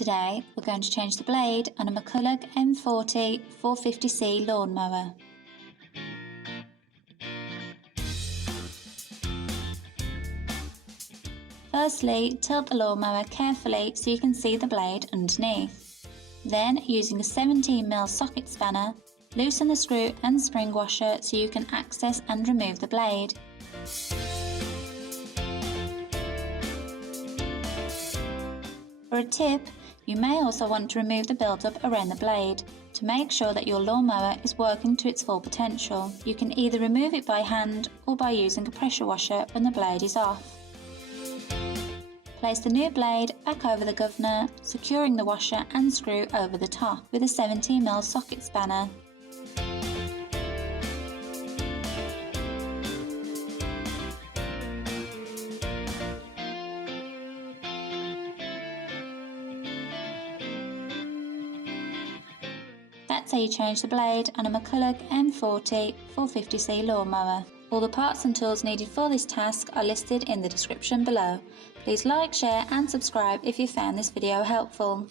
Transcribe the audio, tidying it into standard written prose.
Today we're going to change the blade on a McCulloch M40-450C lawnmower. Firstly, tilt the lawnmower carefully so you can see the blade underneath. Then, using a 17mm socket spanner, loosen the screw and spring washer so you can access and remove the blade. For a tip, you may also want to remove the build-up around the blade. To make sure that your lawnmower is working to its full potential, you can either remove it by hand or by using a pressure washer when the blade is off. Place the new blade back over the governor, securing the washer and screw over the top with a 17mm socket spanner. That's how you change the blade on a McCulloch M40-450C lawnmower. All the parts and tools needed for this task are listed in the description below. Please like, share and subscribe if you found this video helpful.